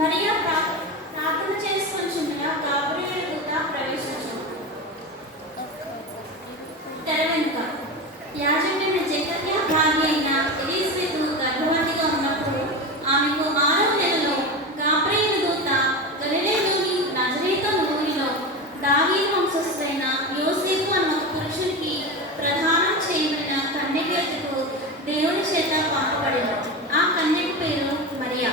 మరియా ప్రార్థన చేసుకొనిచుండగా గాబ్రియేలు దూత ప్రవేశించాడు. తెర వెనుక యాజకుడైన జకర్యా భార్య అయిన ఎలిజబెతు గర్భవతిగా ఉన్నప్పుడు ఆమెకు 6వ నెలలో గాబ్రియేలు దూత గలిలయలోని నజరేతు అను ఊరిలో దావీదు వంశస్థుడైన యోసేపు అన్న ఒక పురుషునికి ప్రదానం చేయబడిన కన్యక ఎద్దుకు దేవుని చేత పంపబడిన ఆ కన్యక పేరు మరియా.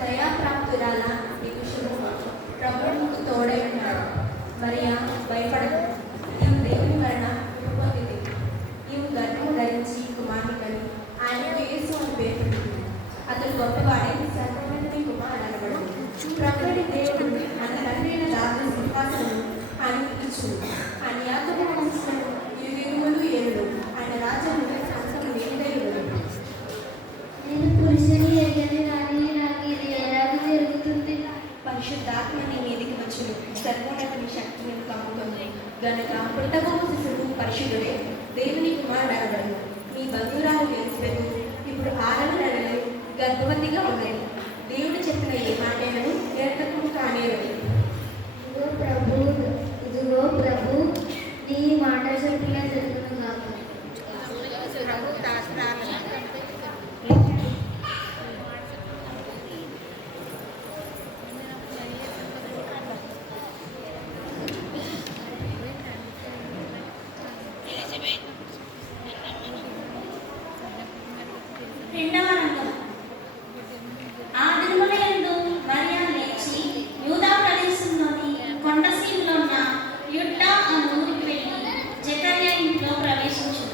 దయాప్రాప్తురాల నీకు శుభము, ప్రభువు నీకు తోడై ఉన్నాడు. మరియా భయపడకు, నీవు దేవుని వలన కృప పొందితివి. నీవు గర్భము ధరించి కుమారుని కని ఆయనకు యేసు అని పేరు పెట్టుకుంది. అతడు గొప్పవాడై సర్వోన్నతుని కుమారుడు అనబడను. ప్రభువుని దేవుడు మన తండ్రి అయిన దావీదు సింహాసనము ఆయనకు ఇచ్చును. ఆయన యాకోబు వంశమును యుగములు ఏలును. ఆయన రాజ్యము అంతము లేనిదై ఉన్నది. నేను పురుషుని ఎరగని రాని ఇది ఎలాగ జరుగుతుంది? పరిశుద్ధాత్మ నీ మీదికి వచ్చును. సర్వోన్నతుని శక్తి నేను కమ్ముతుంది గనుక పుట్టబోవు శిశువు పరిశుద్ధుడే, దేవుని కుమారుడు అనబడను. మీ బంధువురాలు ఎలిజబెతు ఇప్పుడు 6వ నెలలో గర్భవతిగా ఉన్నది. దేవుడు చెప్పిన ఏ మాటలను నిరర్థకము కానేరదు. ఇదిగో ప్రభు నీ మాట చెప్పిన జరుగును కాక. రెండవ రంగం. ఆ దినములయందు మరియా లేచి యూదా ప్రదేశంలోని కొండసీమలో ఉన్న యుట్టా అను ఊరికి వెళ్ళి జకర్యా ఇంట్లో ప్రవేశించింది.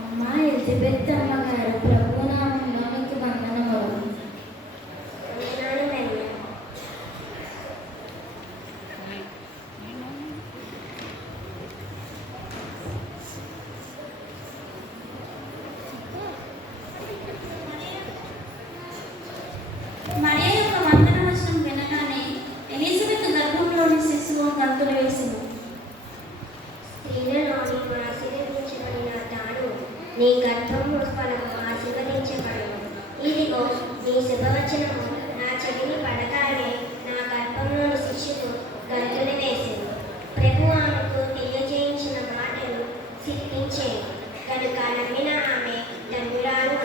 అమ్మా ఎలిజబెత్ అమ్మగారు, ప్రభు నామములో మీకు వందనములు. మరియా యొక్క వందన వచనం వినగానే ఎలిజబెత్ గర్భంలోని శిశువు గంతులు వేసింది. స్త్రీలలో నీకు ఆశీర్వదించబడిన తాను నీ గర్భము ఫలము ఆశీర్వదించబడను. ఇదిగో నీ శుభవచనము నా చెవిని పడగానే నా గర్భంలోని శిశువు గంతులు వేసింది. ప్రభు ఆమెకు తెలియజేయించిన మాటలు సిద్ధించేవి కనుక నమ్మిన ఆమె ధన్యురాలు.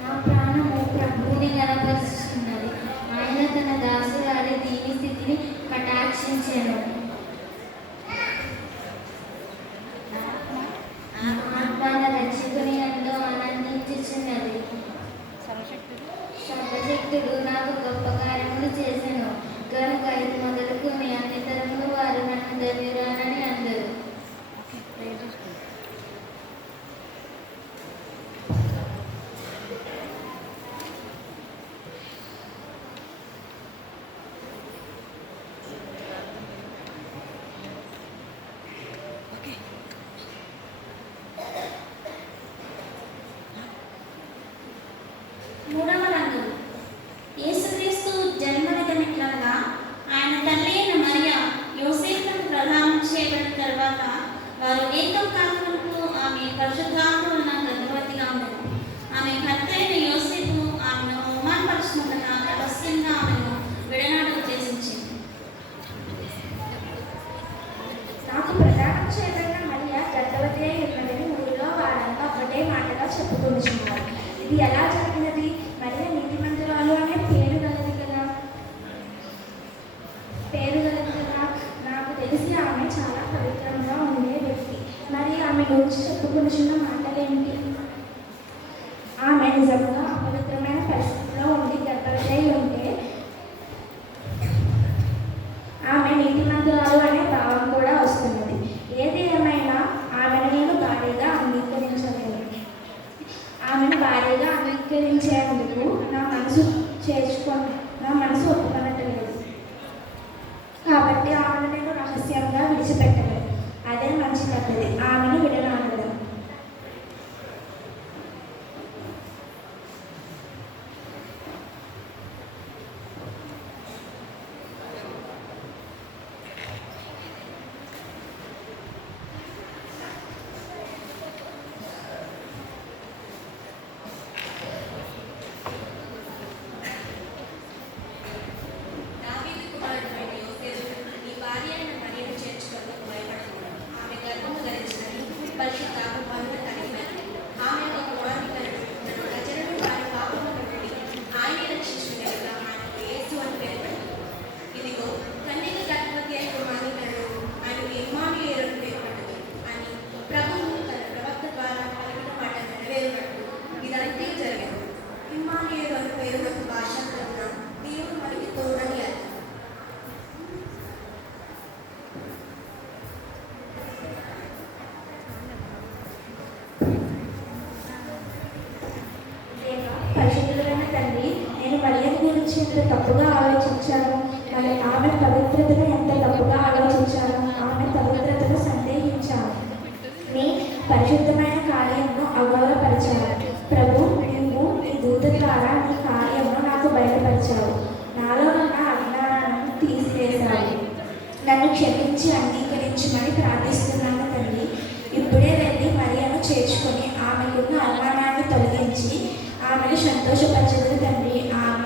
నా ప్రాణము ప్రభువుని గణపరుస్తున్నది. ఆయన తన దాసురాలి దీని స్థితిని కటాక్షించెను. ఆత్మ రక్షకుని యందు ఆనందించుచున్నది. సర్వశక్తుడు నాకు గొప్ప కార్యములు చేసెను కనుక ఇది మొదలుకొని అన్ని తరముల వారు నన్ను ధన్యురాలని అందరు. మూడవ రంగం. యేసుక్రీస్తు జన్మదినమిట్లనగా ఆయన తల్లి అయిన మరియా యోసేపుకు ప్రదానం చేయబడిన తర్వాత వారు ఏకం కాకముందు ఆమె పరిశుద్ధాత్మ వలన గర్భవతిగా ఉండదు. ఆమె భర్త అయిన యోసేపు ఆమెను అవమానపరుచినందున రహస్యంగా ఆమెను విడనాడు ఉద్దేశించింది. నాకు ప్రదానం చేయబడిన మరియా గర్భవతి అయి ఉన్నదని ఊరిలో వారంతా ఒకటే మాటగా చెప్పుకొనిచున్నారు. ఇది ఎలా జరిగినది? మరియా నీతిమంతురాలు అనే పేరు గలది కదా. నాకు తెలిసి ఆమె చాలా పవిత్రంగా ఉండే వ్యక్తి. మరి ఆమె గురించి చెప్పుకొనిచున్న మాటలేంటి? ఆమె నిజంగా అపవిత్రమైన పరిస్థితిలో ఉంది కదా. ఆమెను భార్యగా అంగీకరించేందుకు నా మనసు ఒప్పుకొనట్లేదు. కాబట్టి ఆమెను నేను రహస్యంగా విడిచిపెట్టలేదు. అదే మంచి పద్ధతి, ఆమెను విడనాడదు. దావీదు కుమారుడైన యోసేపు నీ భార్య అయిన మరియను చేర్చుకొనుటకు భయపడకూడదు. ఆమె గర్భము ధరించినది, పరిశుద్ధాత్మవలన కలిగినది. ఆమె ఒక కుమారుని కనుగొనుటకు గజరుడు వారి పాపముల నుండి ఆయనే రక్షించును గనుక ఆయనకు యేసు అని పేరు పెట్టెను. ఇదిగో కన్యక గర్భవతి అయిన కుమారుని కనుగొను, ఆయనకు ఇమ్మానుయేలు అని పేరు పెట్టెను అని ప్రభువు తన ప్రవక్త ద్వారా పలికిన మాట నెరవేరునట్లు ఇదంతా జరిగెను. ఇమ్మానుయేలు అని పేరునకు భాషాంతరమున దేవుడు మనకి తోడని అర్థం. పరిశుద్ధులైన తండ్రి, నేను మరియను గురించి ఎంత తప్పుగా ఆలోచించాను, మరి ఆమె పవిత్రతను ఎంత తప్పుగా ఆలోచించాను, ఆమె పవిత్రతను సందేహించాను. నీ పరిశుద్ధమైన కార్యమును అగౌరవపరిచాను. ప్రభు, నువ్వు నీ దూత ద్వారా నీ కార్యమును నాకు బయలుపరిచావు. నాలో ఉన్న అజ్ఞానాన్ని తీసివేశావు. నన్ను క్షమించి అంగీకరించమని ప్రార్థిస్తున్నాను తండ్రి. ఇప్పుడే వెళ్ళి మరియను చేర్చుకొని ఆమెకున్న అవమానాన్ని తొలగించి ఆమెను సంతోషపరచదు తండ్రి. ఆమె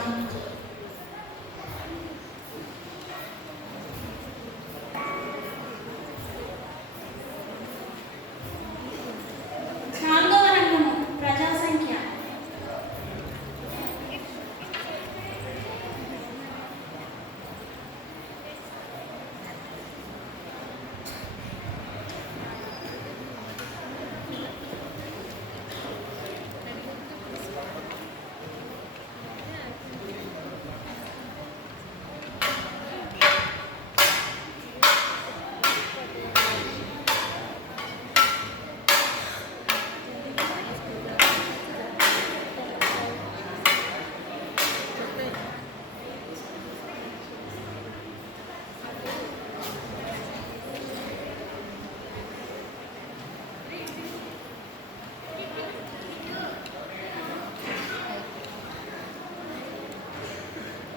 నాలుగవ రంగము ప్రజా సంఖ్య.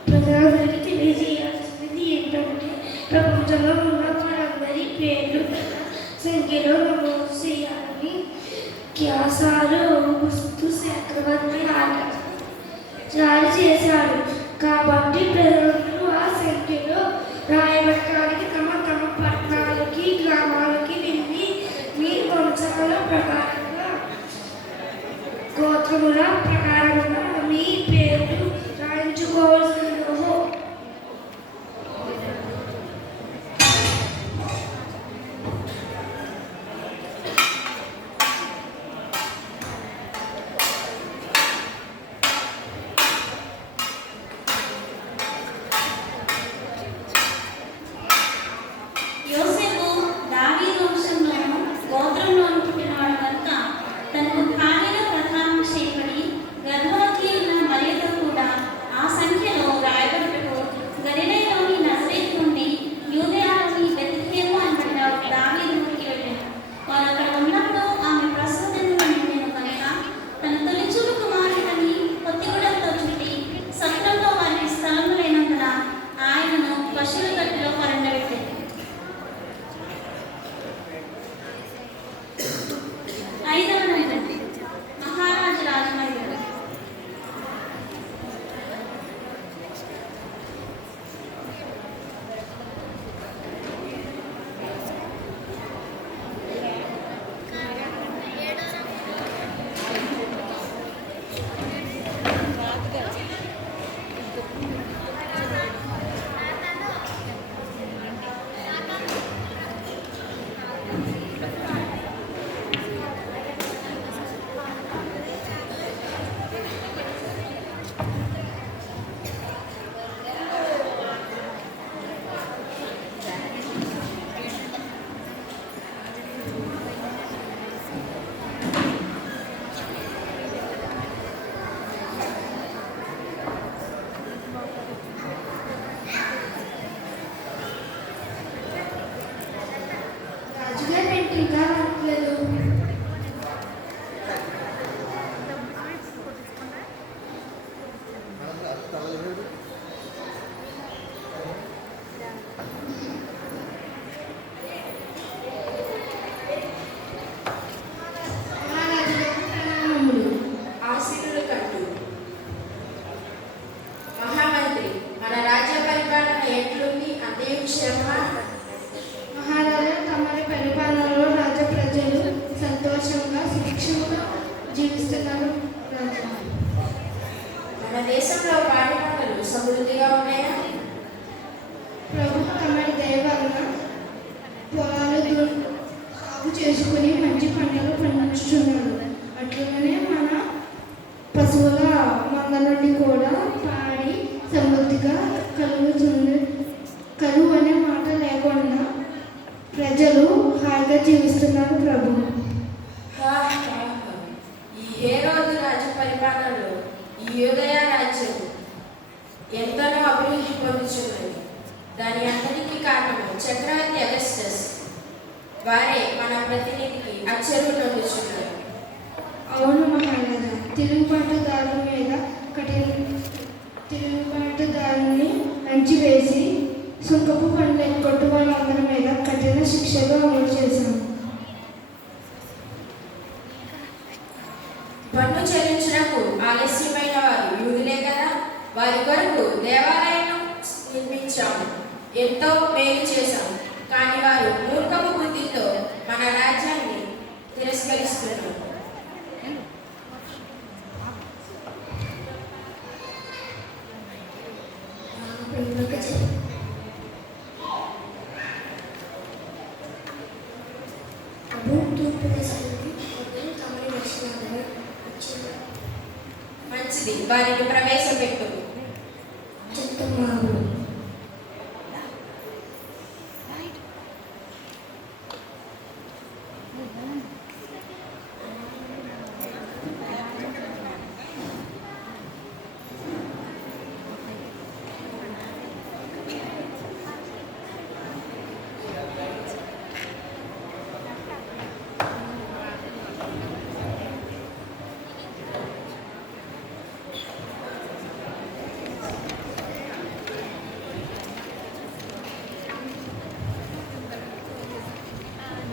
ప్రజలందరికీ తెలియజేయాల్సింది ఏంటంటే ప్రపంచంలో ఉన్న వారందరి పేర్లు సంఖ్యలో నమోదు చేయాలని క్యాసాలు ఔగుస్తు చక్రవర్తి జారీ చేశాడు. కాబట్టి ప్రజలందరూ ఆ సంఖ్యలో రాయబడటానికి తమ తమ పట్టణాలకి గ్రామాలకి వెళ్ళి మీ వంశాల ప్రకారంగా గోత్రముల ప్రకారంగా మీ పేర్లు రాయించుకోవాల్సిందో. యోసేపు దావీదు వంశంలోను గోత్రంలోను పుట్టినవాడు కనుక తనకు భార్యలో ప్రధానం చేయబడి గర్భవతి అయిన మరియతో కూడా ఆ సంఖ్యలో మన దేశంలో పాడి పంటలు సమృద్ధిగా ఉన్నాయా? ప్రభు తమరి దయ వలన పొలాలు సాగు చేసుకుని మంచి పంటలు పండించుచున్నాడు. అట్లనే మన పశువుల మంద నుండి కూడా పాడి సమృద్ధిగా కలుగుతుంది. కరువు అనే మాట లేకుండా ప్రజలు హాయిగా జీవిస్తున్నారు ప్రభు. ఈ హేరోదు రాజు పరిపాలనలో ఈ యూదయ రాజ్యం ఎంతనో అభివృద్ధి పొందుతున్నది. దాని అందరికీ కారణము చక్రవర్తి అగస్టస్. వారే మన ప్రతినిధికి అక్షరులు పొందుతున్నారు. అవును మహారాజా, తిరుగుబాటుదారుని అణిచివేసి సుంకపు పనులు కొట్టు వాళ్ళందరి మీద కఠిన శిక్షలు అమలు చేశాము. పన్ను చెల్లించడానికి ఆలస్యమైన వారు యూదులే కదా. వారి కొరకు దేవాలయం నిర్మించాము, ఎంతో మేలు చేశాము. కానీ వారు మూర్ఖపు బుద్ధితో మన రాజ్యాన్ని తిరస్కరిస్తున్నారు. మంచిది, వారిని ప్రవేశపెట్టు.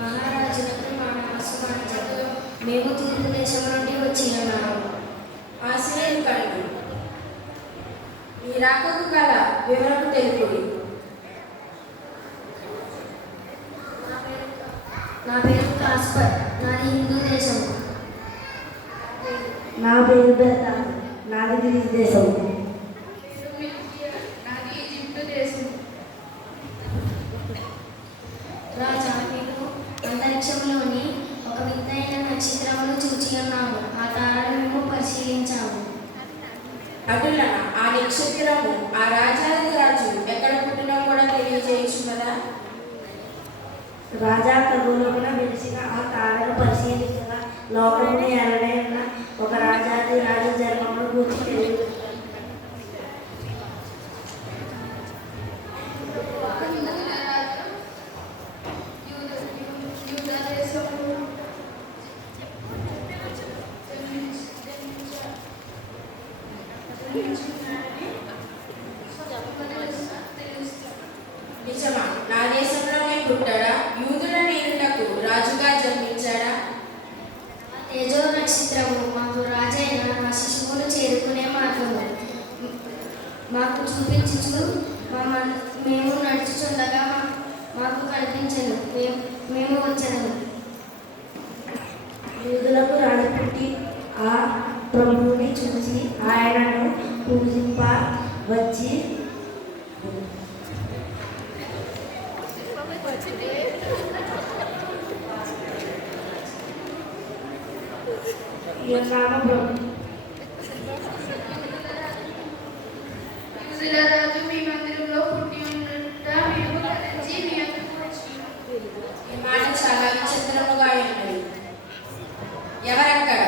మహారాజులకు మా మనసు మేము తూర్పు దేశం నుండి వచ్చి ఉన్నాము. ఆశ్రయం కండి. ఈ రాకకు గల వివరణ తెలుపుడి. నా పేరు కాస్పర్, నాది హిందూ దేశం. నా పేరు బెర్తా, నాది గ్రీస్ దేశం. నాది ఈజిప్టు దేశం. రాజా, మేము అంతరిక్షంలోని ఒక వింతైన నక్షత్రమును చూచి ఉన్నాము. ఆ తారను మేము పరిశీలించాము. అటులన ఆ నక్షత్రము ఆ రాజాది రాజు ఎక్కడ పుట్టినా కూడా తెలియజేయచ్చు కదా. రాజా ఖగోళమున వెలిసిన ఆ తారను పరిశీలించగా లోకముని ఎలనే ఉన్న ఒక రాజాది రాజ జన్మమును గురించి తెలియదు. నిజమా? నా దేశంలోనే పుట్టాడా? యూదుల నేనులకు రాజుగా జన్మించాడా? తేజో నక్షత్రము మాకు రాజైన మా శిశువులు చేరుకునే మార్గము మాకు చూపించుచు మేము నడుచుచుండగా మాకు కనిపించను. మేము వచ్చదము. యూదులకు రాజు పుట్టి ఆ ప్రభువుని చూసి ఆయనను పూజింప వచ్చి రాజు మీ మందిరంలో పుట్టి ఉన్నట్ట మేము తలంచి మీ అందరికి వచ్చినాము. ఈ మాట చాలా విచిత్రముగా ఉన్నది. ఎవరక్కడ?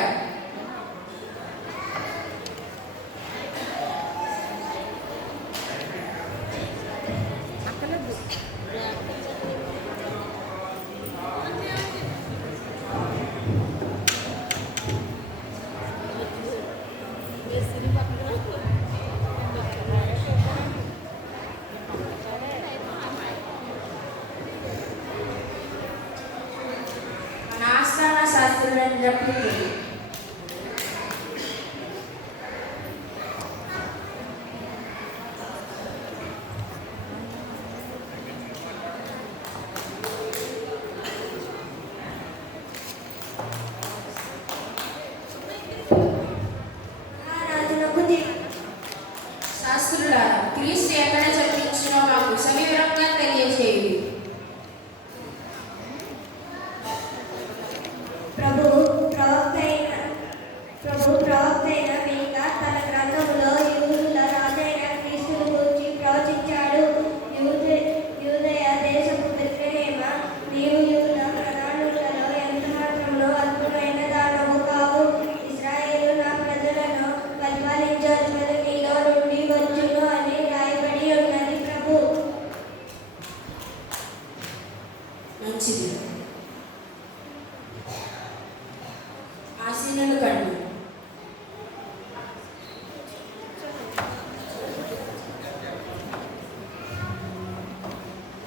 మన ఆస్థాన శాస్త్రులను రప్పింది. రాజునకు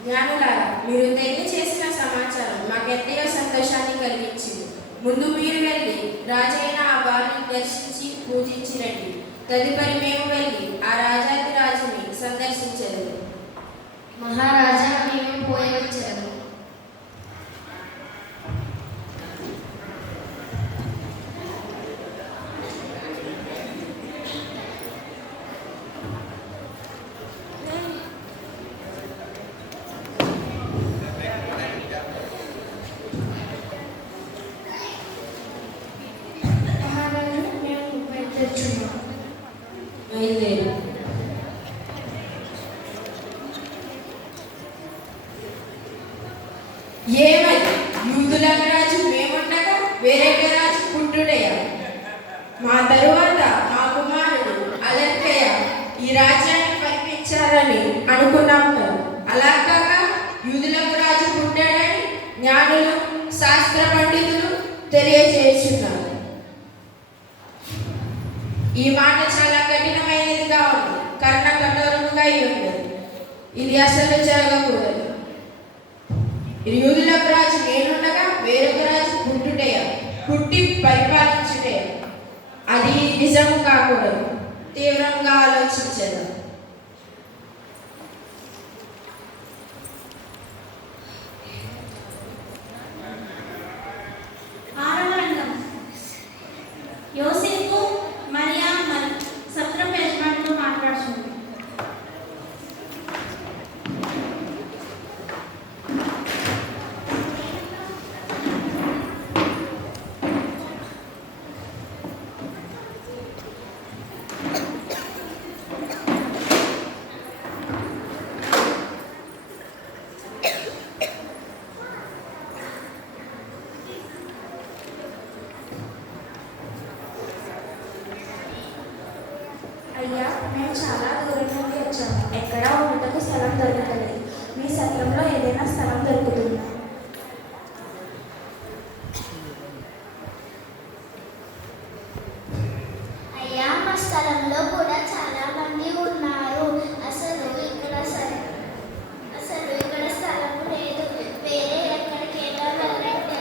జ్ఞానులారా, మీరు తెలియచేసిన సమాచారం మాకెంతయో సంతోషాన్ని కలిగించింది. ముందు మీరు వెళ్ళి రాజైన ఆ బాలుని దర్శించి పూజించి రండి. తదుపరి మేము వెళ్ళి ఆ రాజాది రాజుని సందర్శించదు. మహారాజా, మేము పోయి వచ్చాము. మహారాజు, మేము బయలుదేరుచున్నాము. బయలుదేరు. ఏమది యూదులకు రాజు మేముండగా వేరొక రాజు పుట్టుడయ్యా? మా తరువాత మా కుమారుడు అలర్కయ్య ఈ రాజ్యాన్ని పరిపించాలని అనుకున్నాం కదా. అలా కాక యూదులకు రాజు పుట్టాడని జ్ఞానులు శాస్త్ర పండితులు తెలియజేస్తున్నారు. ఈ మాట చాలా కఠినమైనదిగా ఉంది, కర్ణ కఠోరముగా ఉన్నది. ఇది అసలు జరగకూడదు. యూదులకు రాజు నేనుండగా వేరొక రాజు పుట్టుటయ్యా, పుట్టి పరిపాలించుటయ్యా. అది నిజము కాకూడదు. తీవ్రంగా ఆలోచించదు. ఆరవ రంగం. యోసేపు మరియా సత్రం యజమానితో మాట్లాడుతుంది. అయ్యా, మేము చాలా దూరం నుండి వచ్చాము. ఎక్కడా ఉండటకు స్థలం దొరకలేదు. మీ సత్రంలో ఏదైనా స్థలం దొరుకుతుందా? అయ్యా, మా స్థలంలో కూడా చాలా మంది ఉన్నారు. అసలు ఇక్కడ స్థలం లేదు. వేరే ఎక్కడికైనా వెళ్ళండి.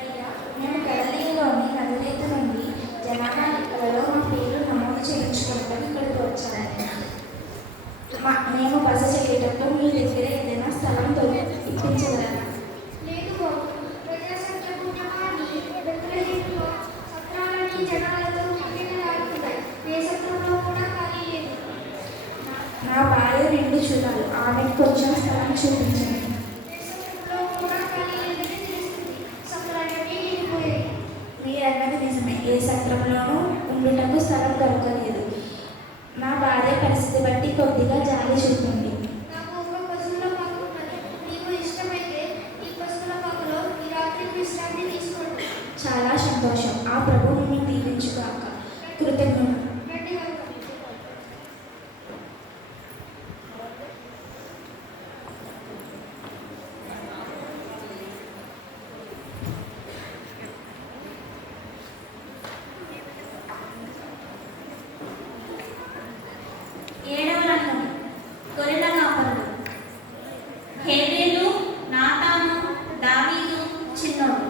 అయ్యా, మేము గలిలీలోని నజరేతు నుండి జనాభా లెక్కలలో మా పేరు నమోదు చేయించుకోవడానికి ఇక్కడికి వచ్చాము. మేము బస చేయటప్పుడు మీ దగ్గర ఏదైనా స్థలం ఇప్పించగలరా? లేదు బాబు, ప్రజాసంఖ్య పుణ్యమాని బెత్లెహేములో సత్రాలని జనాలతో నిండినలాగున్నాయి. ఏ సత్రంలో కూడా ఖాళీ లేదు. నా భార్య 2 చూడాలి. ఆమెకు కొంచెం స్థలం చూపించండి. ఏ సత్రంలో కూడా ఖాళీ లేదని తెలుస్తుంది. సత్రాలన్నీ నిండిపోయాయి. మీరన్నది నిజమే. ఏ సత్రంలోనూ ఉండుటకు స్థలం దొరకలేదు. నా భార్య పరిస్థితి బట్టి కొద్దిగా జాలి చూపండి. నాకు ఒక పశువుల పాక ఉన్నది. మీకు ఇష్టమైతే ఈ పశువుల పాకలో ఈ రాత్రి విశ్రాంతి తీసుకోండి. చాలా సంతోషం. ఆ ప్రభు మిమ్మల్ని దీవించుగాక. కృతజ్ఞత. రండి వెళ్దాం. ఏడవ రంగం. గొర్రెల కాపరులు. హేబేలు, నాతాను, దావీదు చిన్నోడు.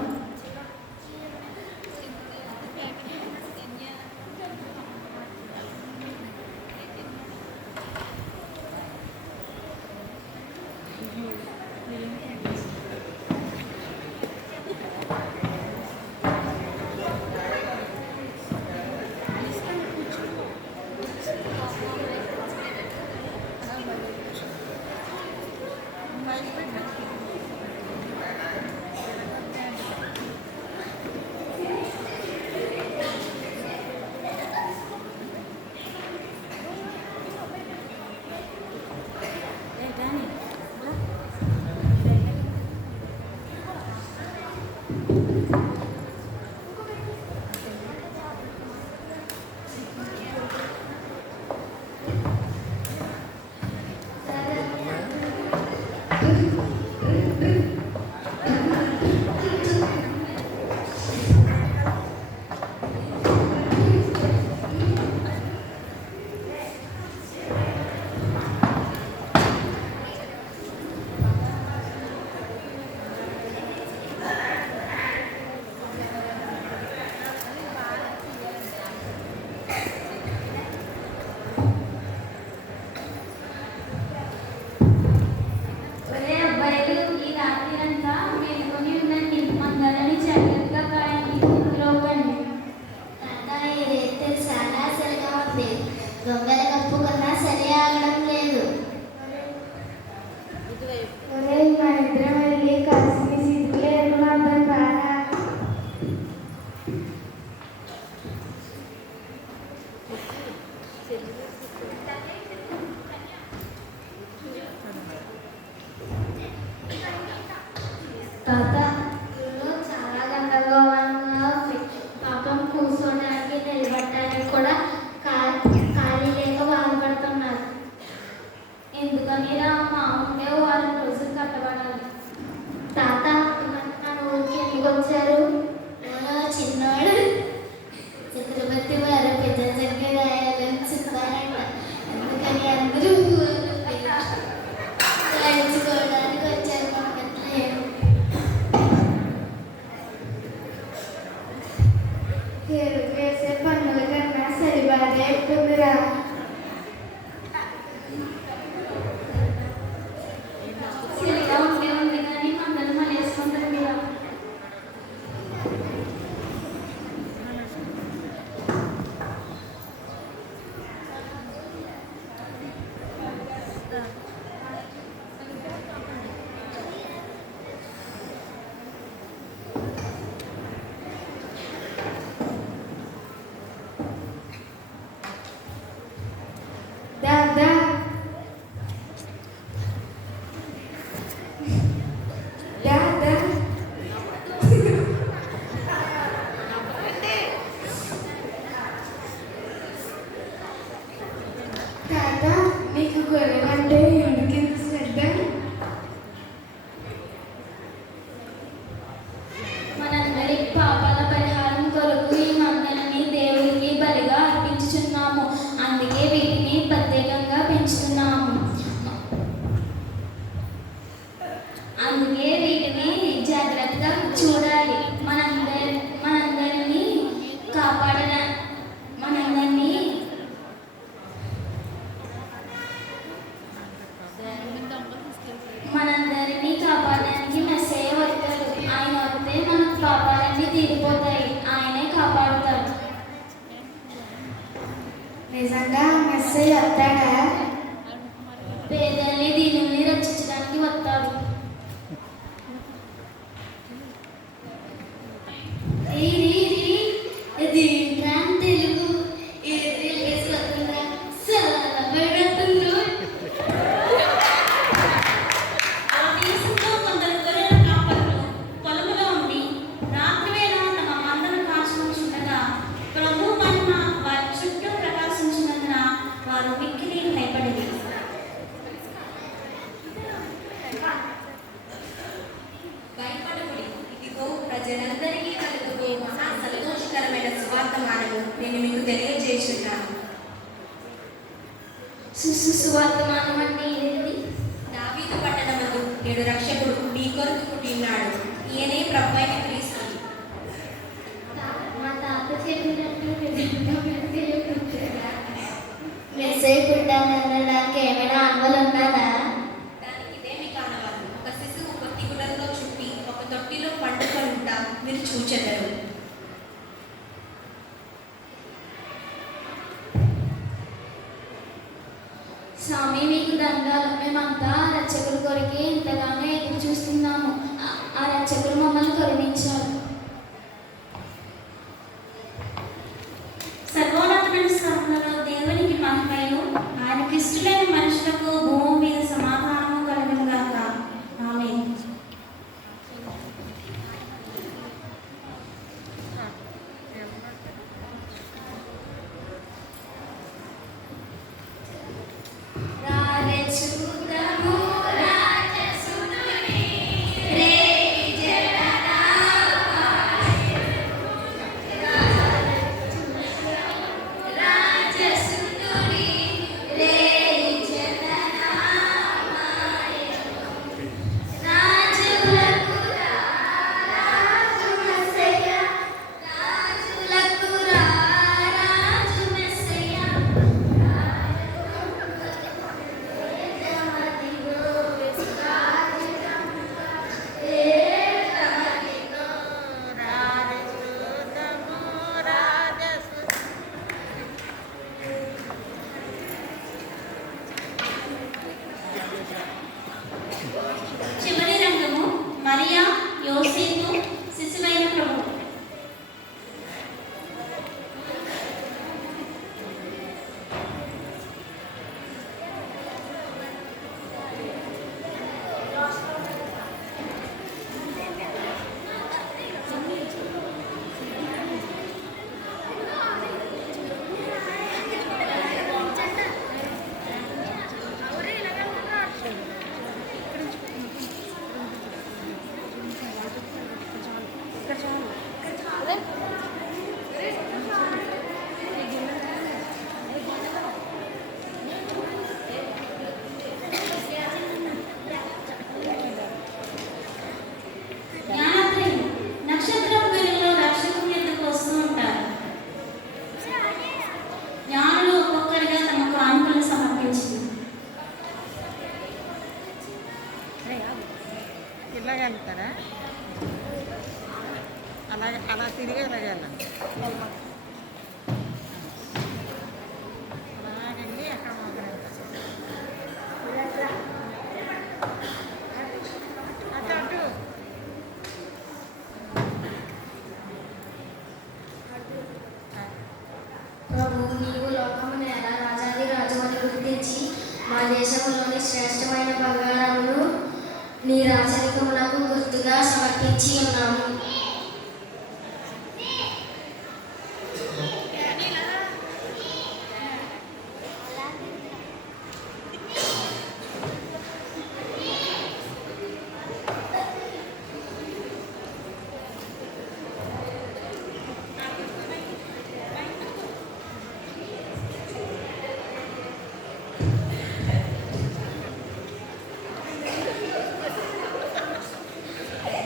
తాత ఊళ్ళో చాలా గందరగోళంగా ఉంది. పాపం కూర్చోడానికి నిలబడటానికి కూడా ఖాళీ లేక బాధపడుతున్నారు. ఎందుకని రా మా ఉండే వారం రోజులు కట్టబడాలి. తాత మన ఊరికి ఎందుకు వచ్చారు? చిన్నవాడు చక్రవర్తి వారు పెద్ద సంఖ్య రాయాలని చెప్పారంట. అందుకని అందరూ రాయించుకోవడానికి వచ్చారు. వేసే పన్నుల కన్నా సరిబాదే ఉంటుందిరా. సరిగా ఉంది కానీ అందరూ మళ్ళీ వేసుకుంటారు మీరు. దాదా దాదా తాత నీకు గొర్రె అంటే ఎందుకు శ్రద్ధ? మనందరి పాపాల పరిహారం కొరకు ఈ మందలని దేవుడికి బలిగా అర్పించుచున్నాము. అందుకే వీటిని ప్రత్యేకంగా పెంచుతున్నాము. అందుకే వీటిని జాగ్రత్తగా చూడాలి. మనందరినీ కాపాడడానికి మెస్సయ్య వస్తాడు. ఆయన వస్తే మన పాపాలన్నీ తీరిపోతాయి. ఆయనే కాపాడుతాడు. నిజంగా మెస్సయ్య వస్తాడా? పేదల్ని దీనుల్ని రక్షించడానికి వస్తాడు. ఇది తెలుగు ఆ దేశంలో కొందరు గొర్రెల కాపరులు పొలములో ఉండి రాత్రివేళ తమ మందను కాచుకొనుచుండగా ప్రభువు మహిమ వారి చుట్టూ ప్రకాశించినందున వారు మిక్కిలి భయపడిరి. భయపడకుడి, ఇదిగో ప్రజలందరికీ కలుగుబోయే మహా సంతోషకరమైన సువార్తమానము నేను మీకు తెలియజేస్తున్నాను. సువర్తమానం అంటే ఏంటి? దావీదు పట్టణమందు నేడు రక్షకుడు మీ కొరకు పుట్టినాడు. ఈయనే ప్రభువైన క్రీస్తు. మా తాత చెప్పినట్టు మెసేజ్ పుట్టానడానికి ఏమైనా ఆందోళన ఉన్నదా? దానికి ఇదేమి కానవాదు. ఒక శిశువు కొత్తి గుడ్డలో చుట్టి ఒక తొట్టిలో పండుకొనుట మీరు చూచెదరు. స్వామి మీకు దండాలు. మేమంతా రక్షకుల కొరకే ఎంతగానో ఎదురు చూస్తున్నాము. ఆ రక్షకులు మమ్మల్ని కరుణించారు. సర్వోన్నతమైన స్థలంలో దేవునికి మహిమయు ఆయనకి ఇష్టమైన మనుషులకు భూమి మీద సమాధానము కలుగునుగాక. ఆమేన్. రాజసుతము రాజసుతుని రే రాజసుతుని రే రాజులకు రాజు మెస్సయ్య రాజులకు రాజు మెస్సయ్య చివరి రంగము మరియా, యోసేపు, శిశువైన ప్రభు. జ్ఞానత్రయం నక్షత్రం వెలుగులో రక్షకుని ఎదుకు వస్తూ ఉంటారు. జ్ఞానులు ఒక్కొక్కరిగా తమ కానుకలను సమర్పించింది. ఇలాగ వెళ్తారా? అలా తిరిగి ఇలాగ వెళ్ళండి. అలాగండి అక్కడ మొదలు అటు అటు ప్రభు, నీవు లోకమును ఎలా రాజాది రాజు అని గుర్తించి మా దేశంలోని శ్రేష్టమైన బంగారమును నీ రాజరికములకు గుర్తుగా సమర్పించి ఉన్నాము.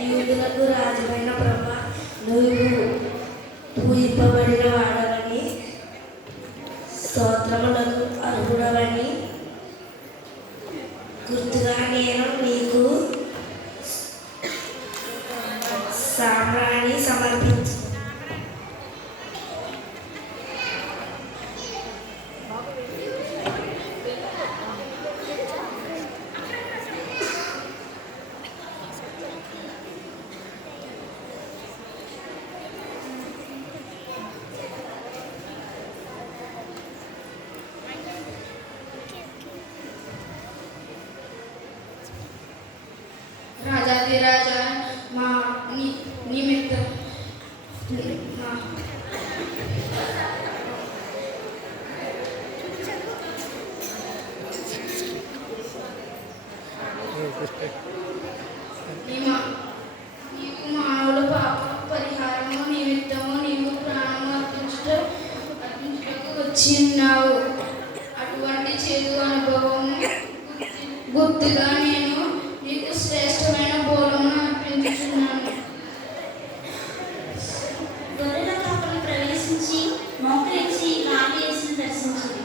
యూదులకు రాజువైన బ్రహ్మ, నువ్వు పూజింపబడిన వాడవని, స్తోత్రములకు అర్హుడవని గుర్తుగా నేను నీకు సామ్రాణి సమర్పించు. రాజాదిరాజా, మా నిమిత్తం నీకు మానవుల పాప పరిహారము నిమిత్తము నీవు ప్రాణము అర్పించుటకు వచ్చి ఉన్నావు. అటువంటి చేదు అనుభవము గుర్తుగా నేను నీకు శ్రేష్టమైన బోధమును అర్పించుచున్నాను. గొర్రెల కాపలు ప్రవేశించి మోకరించి రాణి యేసును దర్శించింది.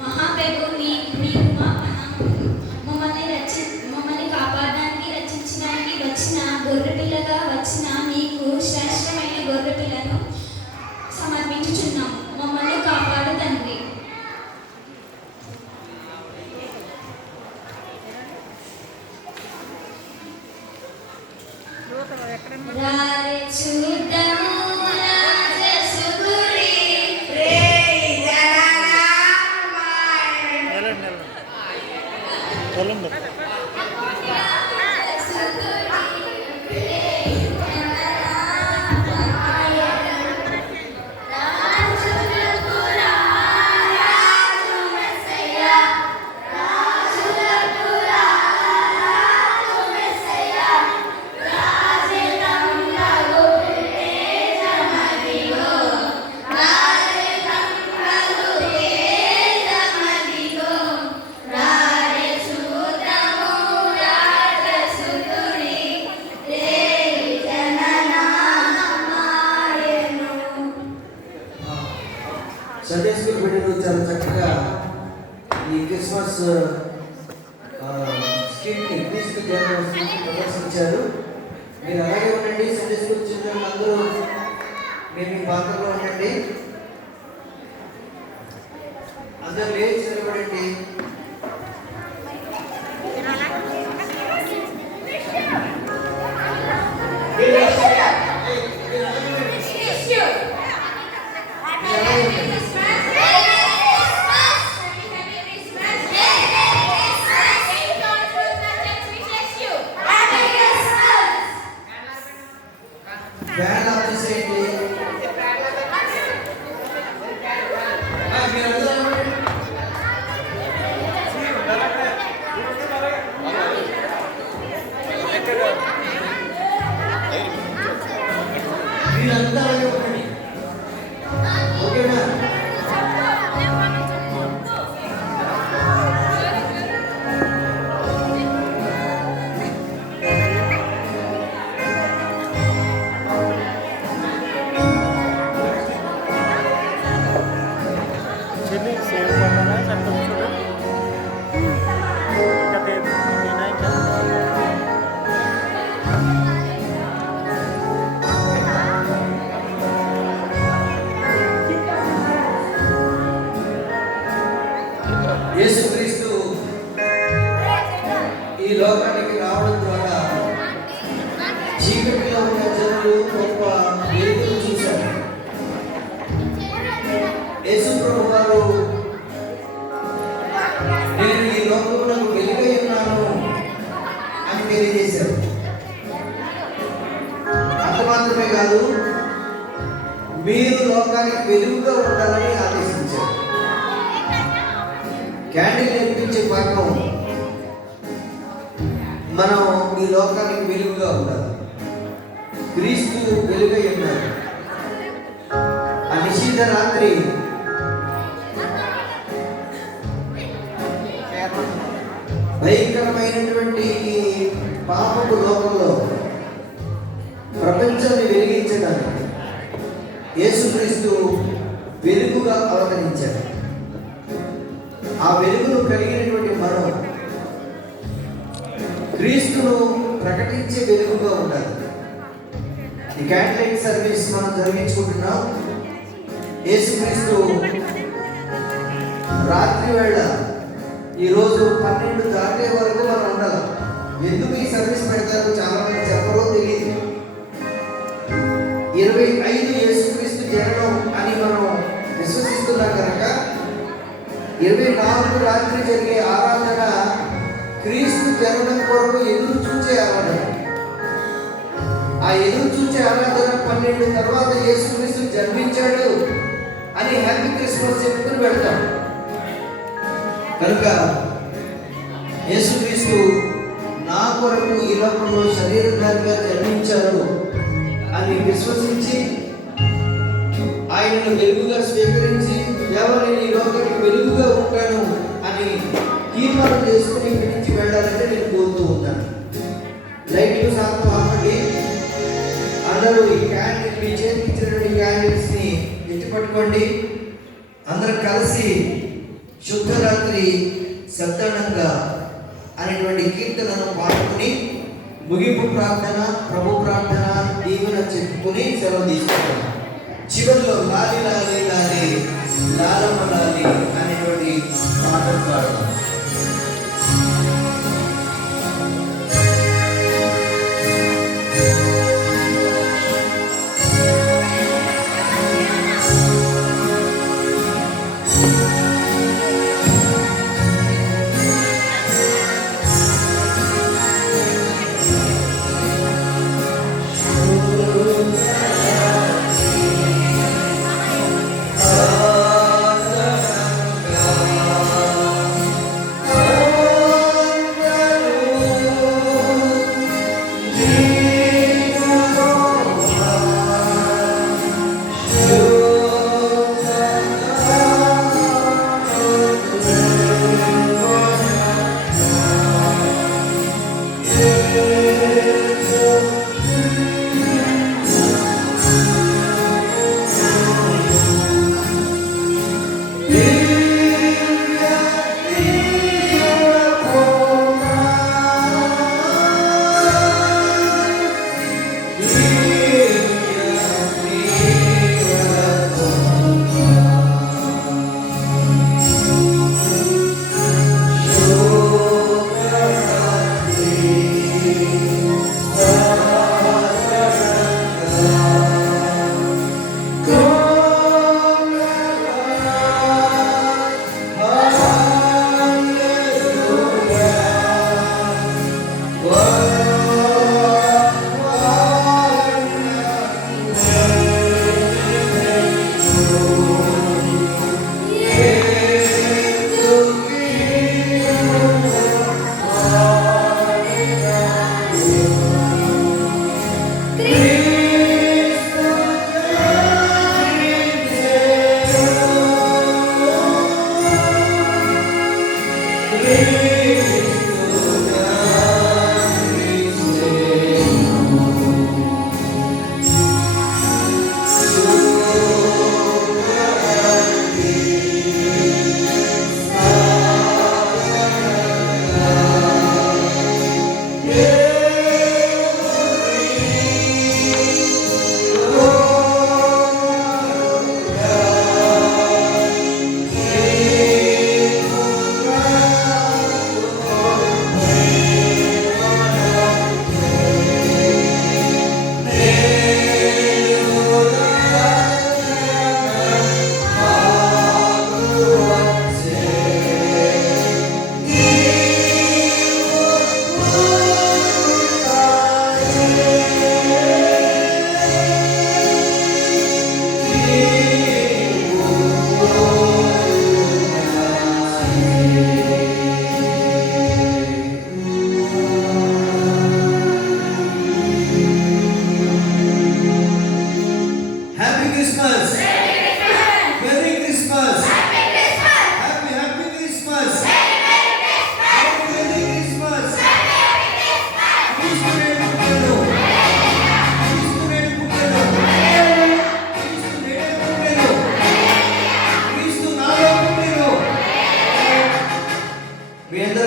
మహాప్రభు, నీవు మమ్మల్ని కాపాడడానికి రక్షించడానికి వచ్చిన గొర్రెపిల్లగా వచ్చిన నీకు శ్రేష్టమైన గొర్రెపిల్లను సమర్పించుచున్నాము. మమ్మల్ని కాపాడు తండ్రి. రారే చూద్దాము రాజసుగుడి సండే స్కూల్ బిడ్డలు చాలా చక్కగా ఈ క్రిస్మస్ స్కీమ్ని క్రీస్తు జన్మదినం ప్రదర్శించారు. మీరు అలాగే ఉండండి. సండే స్కూల్ చిల్డ్రన్ అందరూ మీరు మీ పాత్రలో ఉండండి. అందరూ లేచి నిలబడండి. బ్యాండ్ ఆఫ్ చేసేయండి. మీరు అందరూ లోకానికి రావడం ద్వారా చీకటిలో ఉన్న జనులు గొప్ప వెలుగును చూశారు. యేసు ప్రభు వారు నేను ఈ లోకమునకు వెలుగై ఉన్నాను అని తెలియజేశారు. అంత మాత్రమే కాదు, మీరు లోకానికి వెలుగుగా ఉండాలని ఆదేశించారు. క్యాండిల్ నేర్పించే భాగం మనం ఈ లోకానికి వెలుగుగా ఉండాలి. క్రీస్తు వెలుగై ఉన్నారు. ఆ నిషిద్ధ రాత్రి భయంకరమైనటువంటి ఈ పాపపు లోకంలో ప్రపంచాన్ని వెలిగించడానికి యేసుక్రీస్తు వెలుగుగా అవతరించాడు. ఆ వెలుగును కలిగినటువంటి మనం క్రీస్తును ప్రకటించే వెలుగుగా ఉండాలి. ఈ క్యాండిల్ సర్వీస్ మనం జరిగించుకుంటున్నాం. యేసుక్రీస్తు రాత్రి వేళ ఈరోజు 12 దాటే వరకు మనం ఉండాలి. ఎందుకు ఈ సర్వీస్ పెడతారు చాలా మంది చెప్పరో తెలియదు. 25 యేసుక్రీస్తు జననం అని మనం విశ్వసిస్తున్నాం కనుక 24 రాత్రి జరిగే ఆరాధన క్రీస్తు జననం కొరకు ఎదురు చూచే ఆరాధన. ఆ ఎదురు చూచే ఆరాధన 12 తర్వాత యేసుక్రీస్తు జన్మించాడు అని హ్యాపీ క్రిస్మస్ చెప్పుకుని పెడతాం. కనుక యేసుక్రీస్తు నా కొరకు ఈ లోకంలో శరీరధారిగా జన్మించారు అని విశ్వసించి ఆయనను వెలుగుగా స్వీకరించి ఎవరిని ఈ లోకానికి వెలుగుగా ఉంటాను అని తీర్మానం చేసుకుని ఇక్కడి నుంచి వెళ్ళాలంటే నేను కోరుతూ ఉంటాను. లైట్లు శాతం ఆపండి. అందరూ ఈ క్యాండిల్ మీ చేతికి ఇచ్చినటువంటి క్యాండిల్స్ ని ఎత్తి పట్టుకోండి. అందరం కలిసి శుద్ధరాత్రి శబ్దానంగా అనేటువంటి కీర్తనను పాడుకుని ముగింపు ప్రార్థన, ప్రభు ప్రార్థన, దీవెన చెప్పుకుని సెలవు తీసుకుంటాం. చివరిలో లాలి లాలి లాలి లాలమ్మ లాలి అనేటువంటి పాటలు పాడతాం.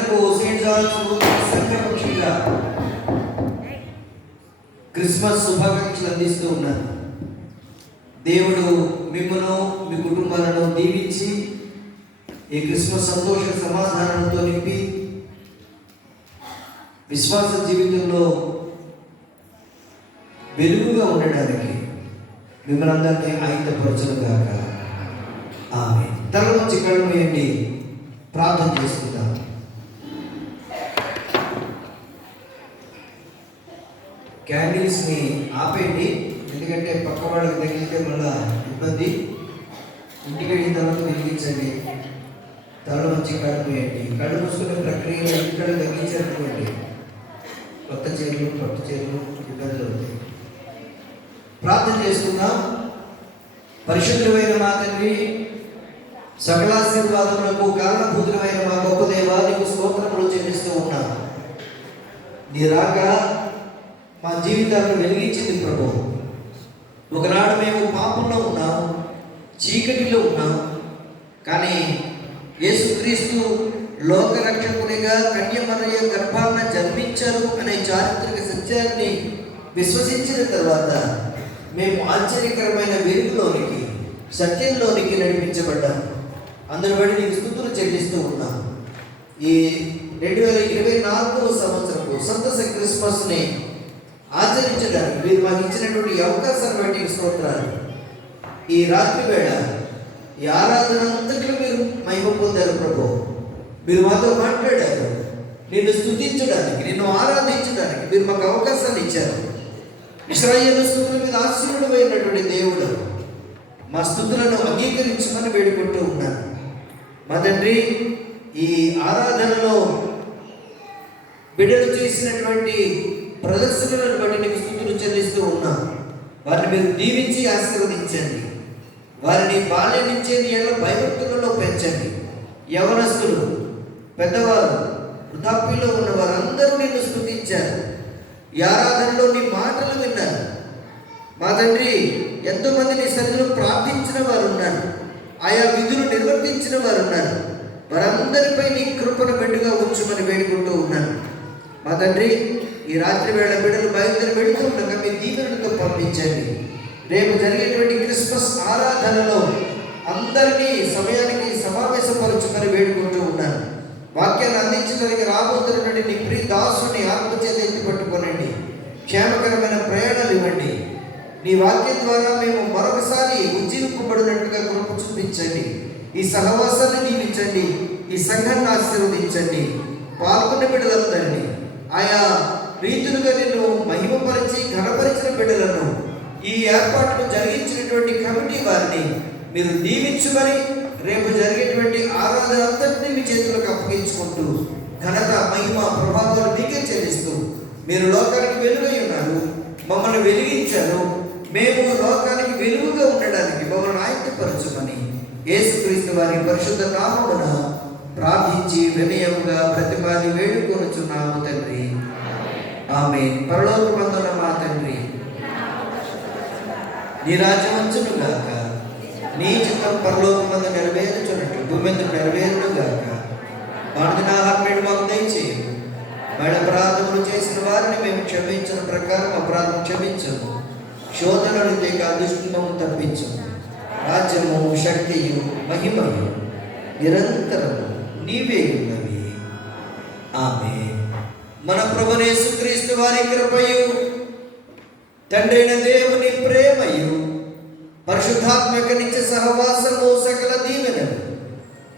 బిడ్డలకు సెయింట్ జాన్స్ సంఘపక్షంగా క్రిస్మస్ శుభాకాంక్షలు అందిస్తూ ఉన్నారు. దేవుడు మిమ్మల్ని మీ కుటుంబాలను దీవించి ఈ క్రిస్మస్ సంతోష సమాధానంతో నింపి విశ్వాస జీవితంలో వెలుగుగా ఉండడానికి మిమ్మల్ని అందరినీ ఆయుధపరచునుగాక. ఆమె తల నుంచి కళ్ళు మూయండి, ప్రార్థన చేసుకుందాం. క్యాండిల్స్ని ఆపేయండి, ఎందుకంటే పక్క వాళ్ళకి తగిలితే మళ్ళా ఇబ్బంది. ఇంటికి వెళ్ళిన తర్వాత వెలిగించండి. తల నుంచి కళ్ళు మూయండి. కళ్ళు మూసుకునే ప్రక్రియలో ఇక్కడ తగ్గించారనుకోండి, కొత్త చీరలు ఇబ్బందులు అవుతాయి. ప్రార్థన చేసుకుందాం. పరిశుద్ధమైన మా తండ్రి, సకలాశీర్వాదములకు కారణభూతులమైన మా గొప్ప దేవా, నీకు స్తోత్రములు చెల్లిస్తూ ఉన్నాం. నీ రాక మా జీవితాలను వెలిగించింది ప్రభు. ఒకనాడు మేము పాపంలో ఉన్నాం, చీకటిలో ఉన్నాం. కానీ యేసుక్రీస్తు లోకరక్షకునిగా కన్యమరియ గర్భాన జన్మించారు అనే చారిత్రక సత్యాన్ని విశ్వసించిన తర్వాత మేము ఆశ్చర్యకరమైన వెలుగులోనికి, సత్యంలోనికి నడిపించబడ్డాం. అందును బట్టి నీకు స్తుతులు చెల్లిస్తూ ఉన్నాం. ఈ 2024 సంవత్సరపు సంతోష క్రిస్మస్ని ఆచరించడానికి మీరు మాకు ఇచ్చినటువంటి అవకాశాన్ని బట్టి స్తోత్రాలు. ఈ రాత్రి వేళ ఈ ఆరాధన అంతట్లో మీరు మహిమ పొందారు ప్రభు. మీరు మాతో మాట్లాడారు. నిన్ను స్తుతించడానికి, నిన్ను ఆరాధించడానికి మీరు మాకు అవకాశాన్ని ఇచ్చారు. ఇశ్రాయేలు స్తుతుల మీద ఆశీర్వదమైనటువంటి దేవుడు మా స్తుతులను అంగీకరించమని వేడుకుంటూ ఉన్నాను. మా తండ్రి, ఈ ఆరాధనలో బిడ్డలు చేసినటువంటి ప్రదర్శనలను బట్టి నీకు స్తుతులు చెల్లిస్తూ ఉన్నాం. వారిని మీరు దీవించి ఆశీర్వదించండి. వారిని బాల్యం నుంచే నీ ఎడల భయభక్తులలో పెంచండి. యవనస్తులు, పెద్దవారు, వృద్ధాప్యంలో ఉన్న వారందరూ నిన్ను స్తుతించారు. ఈ ఆరాధనలో నీ మాటలు విన్నారు. మా తండ్రి, ఎంతోమంది నీ సన్నిధిలో ప్రార్థించిన వారు ఉన్నారు, ఆయా విధులు నిర్వర్తించిన వారు ఉన్నారు. వారందరిపై నీ కృపను మెండుగా ఉంచమని వేడుకుంటూ ఉన్నాను. మా తండ్రి, ఈ రాత్రి వేళ బిడ్డలు బయలుదేరి వెళుతూ ఉండగా మీ దీవెనలతో పంపించండి. రేపు జరిగేటువంటి క్రిస్మస్ ఆరాధనలో అందరినీ సమయానికి సమావేశపరచుమని వేడుకుంటూ ఉన్నాను. వాక్యాన్ని అందించడానికి రాబోతున్నటువంటి నీ ప్రియ దాసుని ఆత్మచేత ఎత్తి పట్టుకోనండి. క్షేమకరమైన ప్రయాణాలు ఇవ్వండి. నీ వాక్యం ద్వారా మేము మరొకసారి ఉజ్జీవింపబడినట్టుగా కృప చూపించండి. ఈ సహవాసాన్ని దీవించండి. ఈ సంఘాన్ని ఆశీర్వదించండి. పాల్గొన్న బిడ్డలందరినీ ఆయా రీతులుగా నిన్ను మహిమపరిచి ఘనపరిచిన బిడ్డలను, ఈ ఏర్పాట్లు జరిగించినటువంటి కమిటీ వారిని మీరు దీవించుమని రేపు జరిగేటువంటి ఆరాధన అంతటినీ మీ చేతులకు అప్పగించుకుంటూ ఘనత, మహిమ, ప్రభావాలు మీకే చెల్లిస్తూ మీరు లోకానికి వెలుగై ఉన్నారు, మమ్మల్ని వెలిగించారు. మేము లోకానికి వెలుగుగా ఉండడానికి మమ్మల్ని ఆయుధపరచుమని యేసుక్రీస్తు వారి పరిశుద్ధ నామమున ప్రార్థించి వినయముగా ప్రతిపాది వేడుకొనుచున్నాము తండ్రి. ఆమేన్. పరలోకమందున్న మా తండ్రి, నీ రాజ్యం వచ్చునుగాక, నీ చిత్తం పరలోకమందు నెరవేర్చున్నట్టు భూమి మీద నెరవేరునుగాక. ఆహారం మాకు దయచేయము. మన అపరాధములు చేసిన వారిని మేము క్షమించిన ప్రకారం అపరాధం క్షమించము. శోధనలు లేక దుష్టులను తప్పించము. రాజ్యము, శక్తియు, మహిమయు నిరంతరము నీవే ఉన్నవి. ఆమేన్. మన ప్రభువు యేసుక్రీస్తు వారి కృపయు, తండ్రి అయిన దేవుని ప్రేమయు, పరిశుద్ధాత్మక నిత్య సహవాసము, సకల దీవెనలు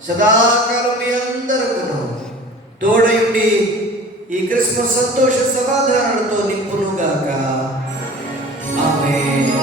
సదాకాలం మీ అందరకును తోడయుండి ఈ క్రిస్మస్ సంతోష సమాధానాలతో నింపునుగాక. ఆమేన్.